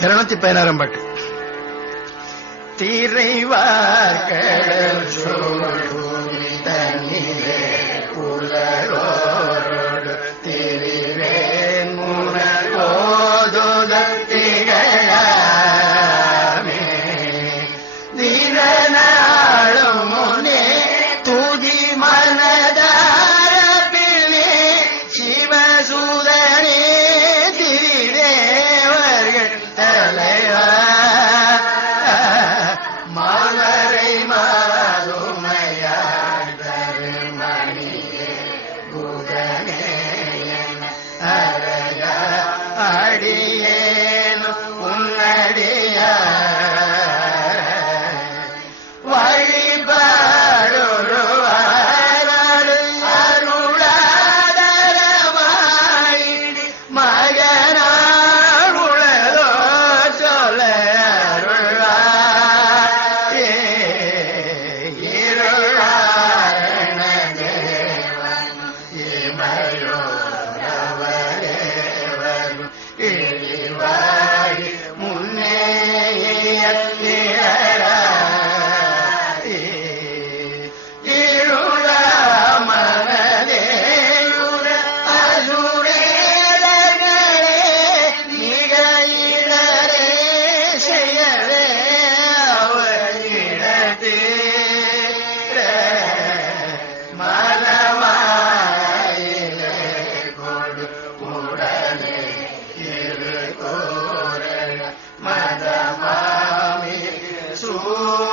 இருநூத்தி பதினாறாம் பாட்டு. திரைவார் கடல் சூழ் பூமி தன்னிலே உலரோடு சூரனை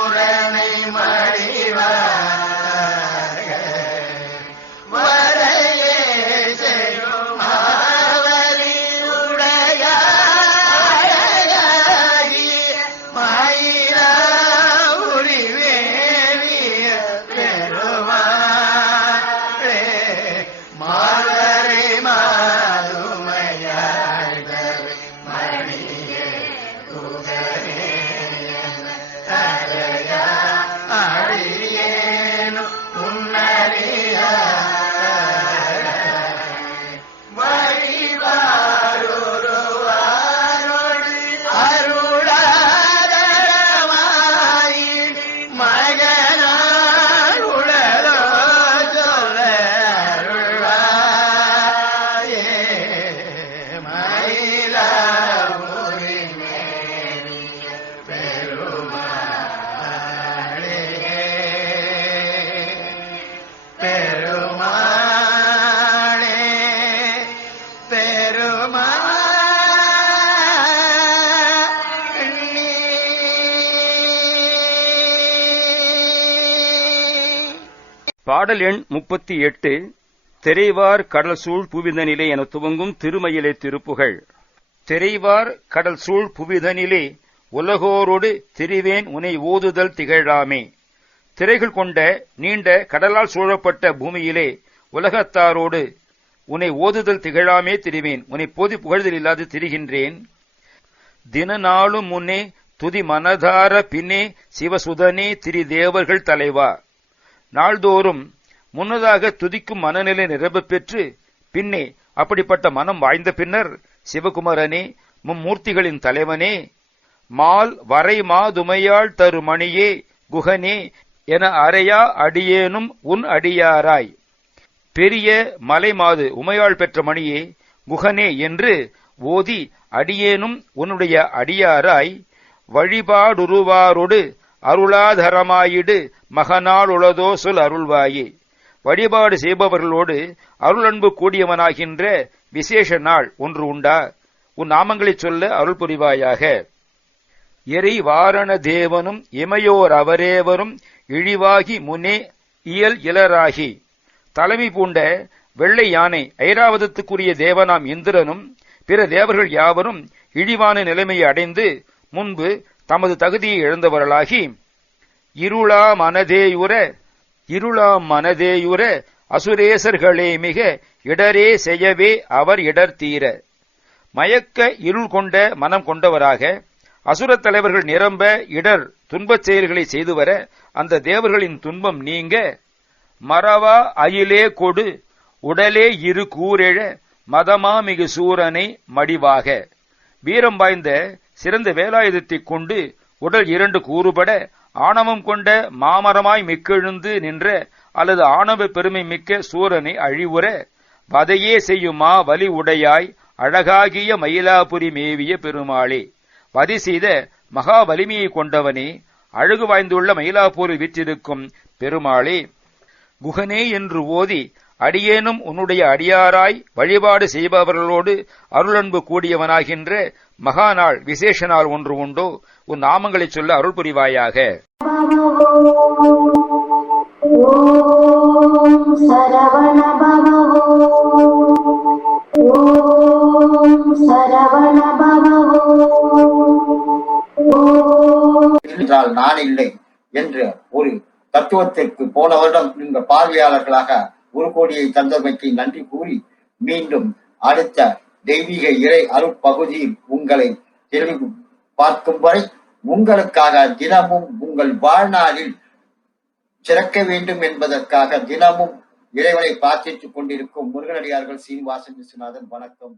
பாடல் எண் முப்பத்தி எட்டு திரைவார் கடல் சூழ் புவிதனிலே என துவங்கும் திருமயிலை திருப்புகழ் திரைவார் கடல் சூழ் புவிதனிலே உலகோரோடு திரிவேன் உனை ஓதுதல் திகழாமே. திரைகள் கொண்ட நீண்ட கடலால் சூழப்பட்ட பூமியிலே உலகத்தாரோடு உன்னை ஓதுதல் திகழாமே திரிவேன். உன்னை போதி புகழ்தல் இல்லாது திரிகின்றேன். தின நாளும் முன்னே துதி மனதார பின்னே சிவசுதனே திரிதேவர்கள் தலைவா. நாள்தோறும் முன்னதாக துதிக்கும் மனநிலை நிரம்ப பெற்று பின்னே அப்படிப்பட்ட மனம் வாய்ந்த பின்னர் சிவகுமரனே மும்மூர்த்திகளின் தலைவனே மால் வரை மாதுமையாள் தரு மணியே குகனே என அறையா அடியேனும் உன் அடியாராய். பெரிய மலைமாது உமையாள் பெற்ற மணியே குகனே என்று ஓதி அடியேனும் உன்னுடைய அடியாராய் வழிபாடுருவாரொடு அருளாதரமாயிடு மகனால் உளதோ சொல் அருள்வாயே. வழிபாடு செய்பவர்களோடு அருளன்பு கூடியவனாகின்ற விசேஷ நாள் ஒன்று உண்டா? உன் நாமங்களைச் சொல்ல அருள் புரிவாயாக. எரி வாரண தேவனும் இமையோர் அவரேவரும் இழிவாகி முனே இயல் இலராகி தலைமை பூண்ட வெள்ளை யானை ஐராவதத்துக்குரிய தேவனாம் இந்திரனும் பிற தேவர்கள் யாவரும் இழிவான நிலைமையை அடைந்து முன்பு தமது தகுதியை இழந்தவர்களாகி இருளா மனதேயுர இருளா மனதேயுர அசுரேசர்களே மிக இடரே செய்யவே அவர் இடர் தீர. மயக்க இருள் கொண்ட மனம் கொண்டவராக அசுரத் தலைவர்கள் நிரம்ப இடர் துன்பச் செயல்களை செய்து வர அந்த தேவர்களின் துன்பம் நீங்க மறவா அயிலே கொடு உடலே இரு கூரெழ மதமா மிகு சூரனை மடிவாக. வீரம் வாய்ந்த சிறந்த வேலாயுதத்தைக் கொண்டு உடல் இரண்டு கூறுபட ஆணவம் கொண்ட மாமரமாய் மிக்கெழுந்து நின்ற அல்லது ஆணவ பெருமை மிக்க சூரனை அழிவுற வதையே செய்யுமா வலி உடையாய் அழகாகிய மயிலாபுரி மேவிய பெருமாளே. வதி செய்த மகா வலிமையை கொண்டவனே அழகு வாய்ந்துள்ள மயிலாப்பூரில் வீற்றிருக்கும் பெருமாளே குகனே என்று ஓதி அடியேனும் உன்னுடைய அடியாராய் வழிபாடு செய்பவர்களோடு அருளன்பு கூடியவனாகின்ற மகாநாள் விசேஷ நாள் ஒன்று உண்டோ. உன் நாமங்களை சொல்ல அருள் புரிவாயாக. என்றால் நான் இல்லை என்று ஒரு தத்துவத்திற்கு போனவரிடம் இந்த பார்வையாளர்களாக ஒரு கோடியை தந்தமைக்கு நன்றி கூறி மீண்டும் அடுத்த தெய்வீக இறை அருட்பகுதியில் உங்களை தெளிவு பார்க்கும் வரை உங்களுக்காக தினமும் உங்கள் வாழ்நாளில் சிறக்க வேண்டும் என்பதற்காக தினமும் இறைவனை பிரார்த்தித்துக் கொண்டிருக்கும் முருகனடியார்கள் சீனிவாசன் விஸ்வநாதன் வணக்கம்.